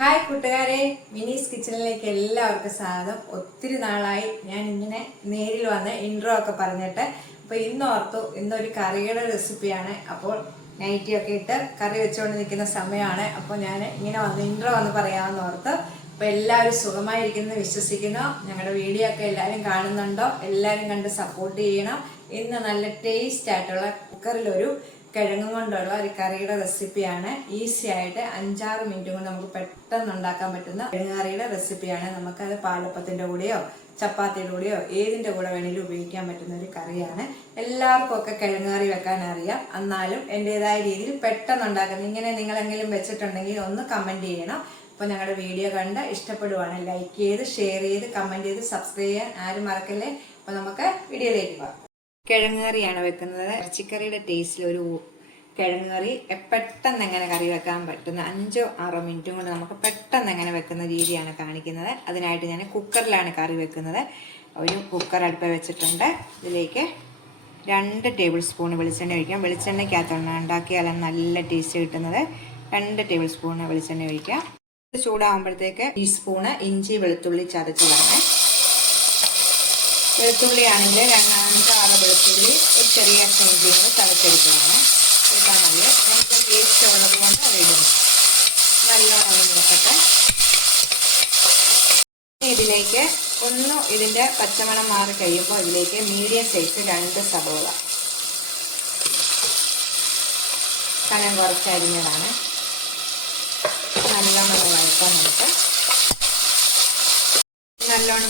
Hi കൂട്ടുകാരെ, മിനീസ് കിച്ചണിലേക്ക് എല്ലാവർക്കും സ്വാഗതം. ഒത്തിരി നാളായി ഞാൻ ഇങ്ങനെ നേരിൽ വന്ന് ഇൻട്രോ ഒക്കെ പറഞ്ഞിട്ട്. അപ്പോൾ ഇന്നോർത്തു ഇന്നൊരു കറിയുടെ റെസിപ്പിയാണ്. അപ്പോൾ നൈറ്റിയൊക്കെ ഇട്ട് കറി വെച്ചുകൊണ്ട് നിൽക്കുന്ന സമയമാണ്. അപ്പോൾ ഞാൻ ഇങ്ങനെ വന്ന് ഇൻട്രോ വന്ന് പറയാമെന്ന് ഓർത്ത്. അപ്പോൾ എല്ലാവരും സുഖമായിരിക്കുന്നു വിശ്വസിക്കുന്നു. ഞങ്ങളുടെ വീഡിയോ ഒക്കെ എല്ലാവരും കാണുന്നുണ്ടോ? എല്ലാവരും കണ്ട് സപ്പോർട്ട് ചെയ്യണം. ഇന്ന് നല്ല ടേസ്റ്റ് ആയിട്ടുള്ള കുക്കറിലൊരു കിഴങ്ങും കൊണ്ടുള്ള ഒരു കറിയുടെ റെസിപ്പിയാണ്. ഈസി ആയിട്ട് 5-6 മിനിറ്റ് കൊണ്ട് നമുക്ക് പെട്ടെന്ന് ഉണ്ടാക്കാൻ പറ്റുന്ന കിഴങ്ങ് കറിയുടെ റെസിപ്പിയാണ്. നമുക്കത് പാലപ്പത്തിൻ്റെ കൂടെയോ ചപ്പാത്തിയുടെ കൂടെയോ ഏതിൻ്റെ കൂടെ വേണമെങ്കിലും ഉപയോഗിക്കാൻ പറ്റുന്ന ഒരു കറിയാണ്. എല്ലാവർക്കും ഒക്കെ കിഴങ്ങ് കറി വെക്കാൻ അറിയാം. എന്നാലും എൻ്റെതായ രീതിയിൽ പെട്ടെന്ന് ഉണ്ടാക്കുന്നത് ഇങ്ങനെ നിങ്ങളെങ്കിലും വെച്ചിട്ടുണ്ടെങ്കിൽ ഒന്ന് കമൻറ്റ് ചെയ്യണം. അപ്പോൾ ഞങ്ങളുടെ വീഡിയോ കണ്ട് ഇഷ്ടപ്പെടുവാണ് ലൈക്ക് ചെയ്ത് ഷെയർ ചെയ്ത് കമൻറ്റ് ചെയ്ത് സബ്സ്ക്രൈബ് ചെയ്യാൻ ആരും മറക്കല്ലേ. അപ്പോൾ നമുക്ക് വീഡിയോയിലേക്ക് പോകാം. കിഴങ്ങ് കറിയാണ് വെക്കുന്നത്. ഇറച്ചിക്കറിയുടെ ടേസ്റ്റിൽ ഒരു കിഴങ്ങ് കറി പെട്ടെന്ന് എങ്ങനെ കറി വെക്കാൻ പറ്റുന്ന 5-6 മിനിറ്റും കൊണ്ട് നമുക്ക് പെട്ടെന്ന് എങ്ങനെ വെക്കുന്ന രീതിയാണ് കാണിക്കുന്നത്. അതിനായിട്ട് ഞാൻ കുക്കറിലാണ് കറി വെക്കുന്നത്. ഒരു കുക്കർ അടുപ്പ് വെച്ചിട്ടുണ്ട്. ഇതിലേക്ക് 2 ടേബിൾ സ്പൂൺ വെളിച്ചെണ്ണ ഒഴിക്കാം. വെളിച്ചെണ്ണയ്ക്കകത്താണ് ഉണ്ടാക്കിയാലാണ് നല്ല ടേസ്റ്റ് കിട്ടുന്നത്. 2 ടേബിൾ സ്പൂൺ വെളിച്ചെണ്ണ ഒഴിക്കാം. ഇത് ചൂടാകുമ്പോഴത്തേക്ക് ടീസ്പൂണ് ഇഞ്ചി വെളുത്തുള്ളി ചതച്ചതാണ്. വെളുത്തുള്ളി ആണെങ്കിൽ 5-6 വെളുത്തുള്ളി ഒരു ചെറിയ ഇഞ്ചിയും കൂടെ ചതച്ചെടുക്കുന്നതാണ്. ഇട്ടാൽ മതി. നമുക്ക് ടേസ്റ്റ് ഉള്ളത് കൊണ്ട് അത് ഇടുന്നു. നല്ലോണം നോക്കട്ടെ. ഇതിലേക്ക് ഇതിൻ്റെ പച്ചമണം മാറി കഴിയുമ്പോൾ ഇതിലേക്ക് മീഡിയം സൈസ് 2 സവോള കനം കുറച്ചരിഞ്ഞതാണ്. നല്ലോണം വഴറ്റാൻ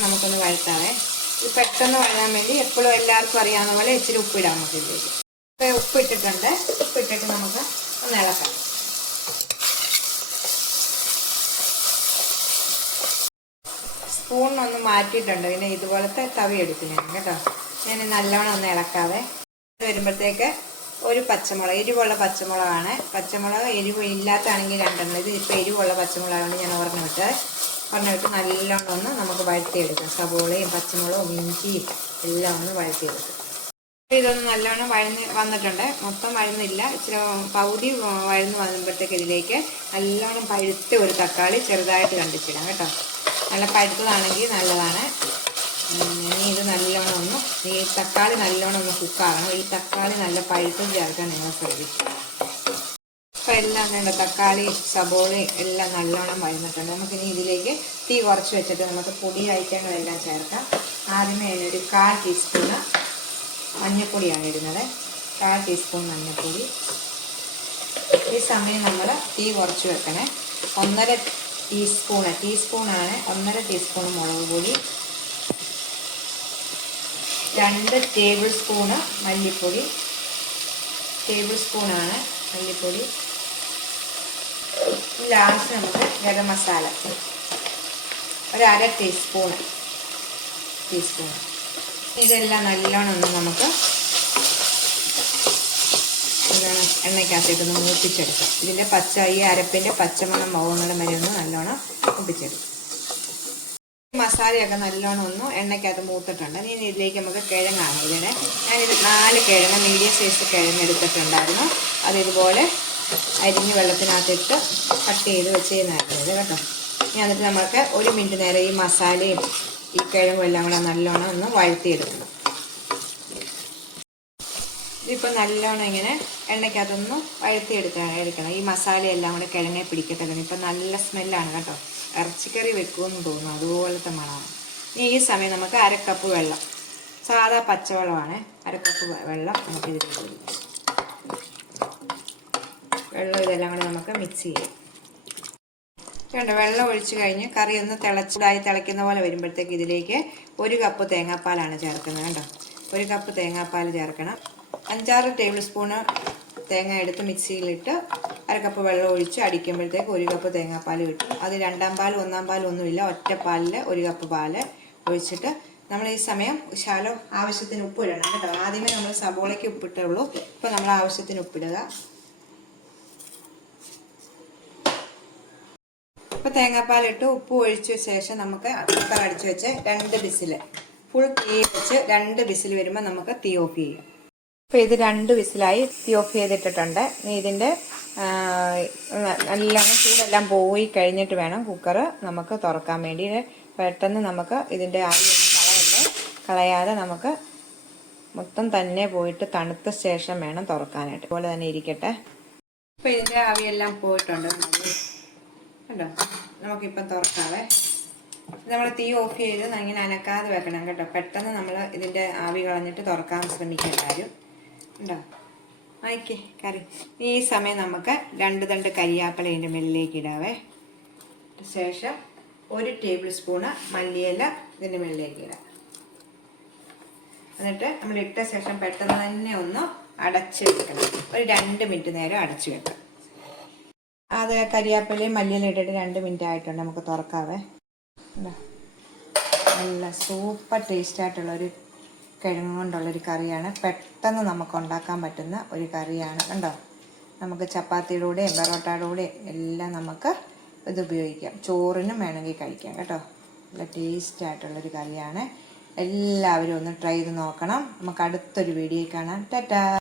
നമുക്കൊന്ന് വഴറ്റാവേ. ഇത് പെട്ടെന്ന് വഴങ്ങാൻ വേണ്ടി എപ്പോഴും എല്ലാവർക്കും അറിയാവുന്ന പോലെ ഇച്ചിരി ഉപ്പിടാം നമുക്ക് ഇതിലേക്ക്. ഇപ്പോൾ ഉപ്പിട്ടിട്ടുണ്ട്. ഉപ്പിട്ടിട്ട് നമുക്ക് ഒന്ന് ഇളക്കാം. സ്പൂണിനൊന്ന് മാറ്റിയിട്ടുണ്ട്. പിന്നെ ഇതുപോലത്തെ തവി എടുക്കും ഞാൻ കേട്ടോ. ഞാൻ നല്ലോണം ഒന്ന് ഇളക്കാതെ വരുമ്പോഴത്തേക്ക് ഒരു പച്ചമുളക്, എരിവുള്ള പച്ചമുളകാണ്. പച്ചമുളക് എരിവ് ഇല്ലാത്താണെങ്കിൽ 2 ഇത് ഇപ്പോൾ എരിവുള്ള പച്ചമുളകാണ് ഞാൻ ഒരെണ്ണിട്ട് നല്ലോണം ഒന്ന് നമുക്ക് വഴറ്റിയെടുക്കാം. സവോളയും പച്ചമുളകും ഇഞ്ചിയും എല്ലാം ഒന്ന് വഴറ്റിയെടുക്കും. ഇതൊന്ന് നല്ലോണം വന്നിട്ടുണ്ട്. മൊത്തം വഴന്നില്ല, ഇച്ചിരി പകുതി വഴന്ന് വന്നുമ്പോഴത്തേക്ക് ഇതിലേക്ക് നല്ലോണം പഴുത്ത ഒരു തക്കാളി ചെറുതായിട്ട് കണ്ടിച്ചിടാം കേട്ടോ. നല്ല പഴുത്തതാണെങ്കിൽ നല്ലതാണ്. ഇനി ഇത് നല്ലോണം ഈ തക്കാളി നല്ലോണം ഒന്ന് കുക്കാകണം. ഈ തക്കാളി നല്ല പഴുത്തും ചേർക്കാൻ നിങ്ങൾ ശ്രദ്ധിക്കുക. അപ്പോൾ എല്ലാം വേണ്ട തക്കാളി സബോളയും എല്ലാം നല്ലോണം വഴന്നിട്ടുണ്ട്. നമുക്കിനി ഇതിലേക്ക് തീ കുറച്ച് വെച്ചിട്ട് നമുക്ക് പൊടി ഐറ്റങ്ങളെല്ലാം ചേർക്കാം. ആദ്യമേ ഒരു 1/4 ടീസ്പൂണ് മഞ്ഞൾപ്പൊടിയാണ് ഇടുന്നത്. 1/4 ടീസ്പൂൺ മഞ്ഞൾപ്പൊടി. ഈ സമയം നമ്മൾ തീ കുറച്ച് വെക്കണേ. 1/2 ടീസ്പൂണാണ് 1/2 ടീസ്പൂൺ മുളക് പൊടി, 2 ടേബിൾ സ്പൂണ് മല്ലിപ്പൊടി, ടേബിൾ സ്പൂണാണ് മല്ലിപ്പൊടി. ലാസ്റ്റ് നമുക്ക് ഗരം മസാല ഒരു 1/2 ടീസ്പൂൺ. ഇതെല്ലാം നല്ലോണം ഒന്ന് നമുക്ക് എണ്ണയ്ക്കകത്തേക്കൊന്ന് മൂപ്പിച്ചെടുക്കാം. ഇതിൻ്റെ ഈ അരപ്പിൻ്റെ പച്ചമണം പോകുന്നത് വരെ ഒന്ന് നല്ലോണം മൂപ്പിച്ചെടുക്കും. മസാലയൊക്കെ നല്ലോണം ഒന്ന് എണ്ണയ്ക്കകത്ത് മൂത്തിട്ടുണ്ട്. ഇനി ഇതിലേക്ക് നമുക്ക് കിഴങ്ങാണ് ഇതിനെ. ഞാനിത് 4 കിഴങ്ങ് മീഡിയം സൈസ് കിഴങ്ങ് എടുത്തിട്ടുണ്ടായിരുന്നു. അതിതുപോലെ അരിഞ്ഞ് വെള്ളത്തിനകത്തിട്ട് കട്ട് ചെയ്ത് വെച്ചിരുന്നായിരുന്നു ഇത് കേട്ടോ. ഇനി എന്നിട്ട് നമുക്ക് 1 മിനിറ്റ് നേരം ഈ മസാലയും ഈ കിഴങ്ങും എല്ലാം കൂടെ നല്ലോണം ഒന്ന് വഴറ്റിയെടുക്കണം. ഇതിപ്പോൾ നല്ലോണം ഇങ്ങനെ എണ്ണയ്ക്കകത്തൊന്ന് എടുക്കണം. ഈ മസാലയെല്ലാം കൂടെ കിഴങ്ങെ പിടിക്കത്തക്കണം. ഇപ്പം നല്ല സ്മെല്ലാണ് കേട്ടോ. ഇറച്ചിക്കറി വെക്കുമെന്ന് തോന്നുന്നു, അതുപോലത്തെ മണമാണ്. ഇനി ഈ സമയം നമുക്ക് 1/2 കപ്പ് വെള്ളം, സാധാ പച്ചവെള്ളമാണ്, 1/2 കപ്പ് വെള്ളം നമുക്ക് ഇതിലേക്ക് ഒഴിക്കാം. വെള്ളം ഇതെല്ലാം കൂടെ നമുക്ക് മിക്സ് ചെയ്യാം. വേണ്ട വെള്ളം ഒഴിച്ച് കഴിഞ്ഞ് കറി ഒന്ന് തിളയ്ക്കുന്ന പോലെ വരുമ്പോഴത്തേക്ക് ഇതിലേക്ക് 1 കപ്പ് തേങ്ങാപ്പാലാണ് ചേർക്കുന്നത് കേട്ടോ. 1 കപ്പ് തേങ്ങാപ്പാൽ ചേർക്കണം. 5-6 ടേബിൾ സ്പൂണ് തേങ്ങ എടുത്ത് മിക്സിയിലിട്ട് 1/2 കപ്പ് വെള്ളം ഒഴിച്ച് അടിക്കുമ്പോഴത്തേക്ക് 1 കപ്പ് തേങ്ങാപ്പാൽ കിട്ടും. അത് 2-ാം പാൽ 1-ാം പാൽ ഒന്നുമില്ല, ഒറ്റ പാലിൽ 1 കപ്പ് പാല് ഒഴിച്ചിട്ട് നമ്മൾ ഈ സമയം ശകലം ആവശ്യത്തിന് ഉപ്പ് ഇടണം കേട്ടോ. ആദ്യമേ നമ്മൾ സബോളയ്ക്ക് ഉപ്പിട്ടുള്ളൂ. ഇപ്പോൾ നമ്മൾ ആവശ്യത്തിന് ഉപ്പിടുക. ഇപ്പോൾ തേങ്ങാപ്പാലിട്ട് ഉപ്പ് ഒഴിച്ച ശേഷം നമുക്ക് കുക്കർ അടിച്ച് വെച്ച് 2 വിസിൽ ഫുൾ തീ വെച്ച് 2 വിസിൽ വരുമ്പോൾ നമുക്ക് തീ ഓഫ് ചെയ്യാം. അപ്പോൾ ഇത് 2 വിസിലായി തീ ഓഫ് ചെയ്തിട്ടിട്ടുണ്ട്. ഇതിൻ്റെ നല്ലോണം ചൂടെല്ലാം പോയി കഴിഞ്ഞിട്ട് വേണം കുക്കർ നമുക്ക് തുറക്കാൻ വേണ്ടി. പെട്ടെന്ന് നമുക്ക് ഇതിൻ്റെ ആവിയൊന്നും കളയാതെ നമുക്ക് മൊത്തം തന്നെ പോയിട്ട് തണുത്ത ശേഷം വേണം തുറക്കാനായിട്ട്. അതുപോലെ തന്നെ ഇരിക്കട്ടെ. ഇപ്പം ഇതിൻ്റെ ആവിയെല്ലാം പോയിട്ടുണ്ട് കണ്ടോ. നമുക്കിപ്പം തുറക്കാവേ. നമ്മൾ തീ ഓഫ് ചെയ്ത് ഇങ്ങനെ അനക്കാതെ വെക്കണം കേട്ടോ. പെട്ടെന്ന് നമ്മൾ ഇതിൻ്റെ ആവി കളഞ്ഞിട്ട് തുറക്കാൻ ശ്രമിക്കാൻ കാര്യം ഉണ്ടോ. ആയിക്കേ കറി. ഈ സമയം നമുക്ക് 2 തണ്ട് കരിയാപ്പില ഇതിൻ്റെ മുകളിലേക്ക് ഇടാവേ. ശേഷം 1 ടേബിൾ സ്പൂണ് മല്ലിയില ഇതിൻ്റെ മുകളിലേക്ക് ഇടാം. എന്നിട്ട് നമ്മൾ ഇട്ട ശേഷം പെട്ടെന്ന് തന്നെ ഒന്ന് അടച്ച് വെക്കണം. ഒരു 2 മിനിറ്റ് നേരം അടച്ചു വെക്കാം. അത് കരിയാപ്പിലയും മല്ലിയില ഇട്ടിട്ട് 2 മിനിറ്റ് ആയിട്ടുണ്ട്. നമുക്ക് തുറക്കാവേ. നല്ല സൂപ്പർ ടേസ്റ്റ് ആയിട്ടുള്ളൊരു കിഴങ്ങ് കൊണ്ടുള്ളൊരു കറിയാണ്. പെട്ടെന്ന് നമുക്ക് ഉണ്ടാക്കാൻ പറ്റുന്ന ഒരു കറിയാണ് കണ്ടോ. നമുക്ക് ചപ്പാത്തിയുടെ കൂടെയും പൊറോട്ടയുടെ കൂടെയും എല്ലാം നമുക്ക് ഇത് ഉപയോഗിക്കാം. ചോറിനും വേണമെങ്കിൽ കഴിക്കാം കേട്ടോ. നല്ല ടേസ്റ്റ് ആയിട്ടുള്ളൊരു കറിയാണ്. എല്ലാവരും ഒന്ന് ട്രൈ ചെയ്ത് നോക്കണം. നമുക്ക് അടുത്തൊരു വീഡിയോയിൽ കാണാം. ടാറ്റാ.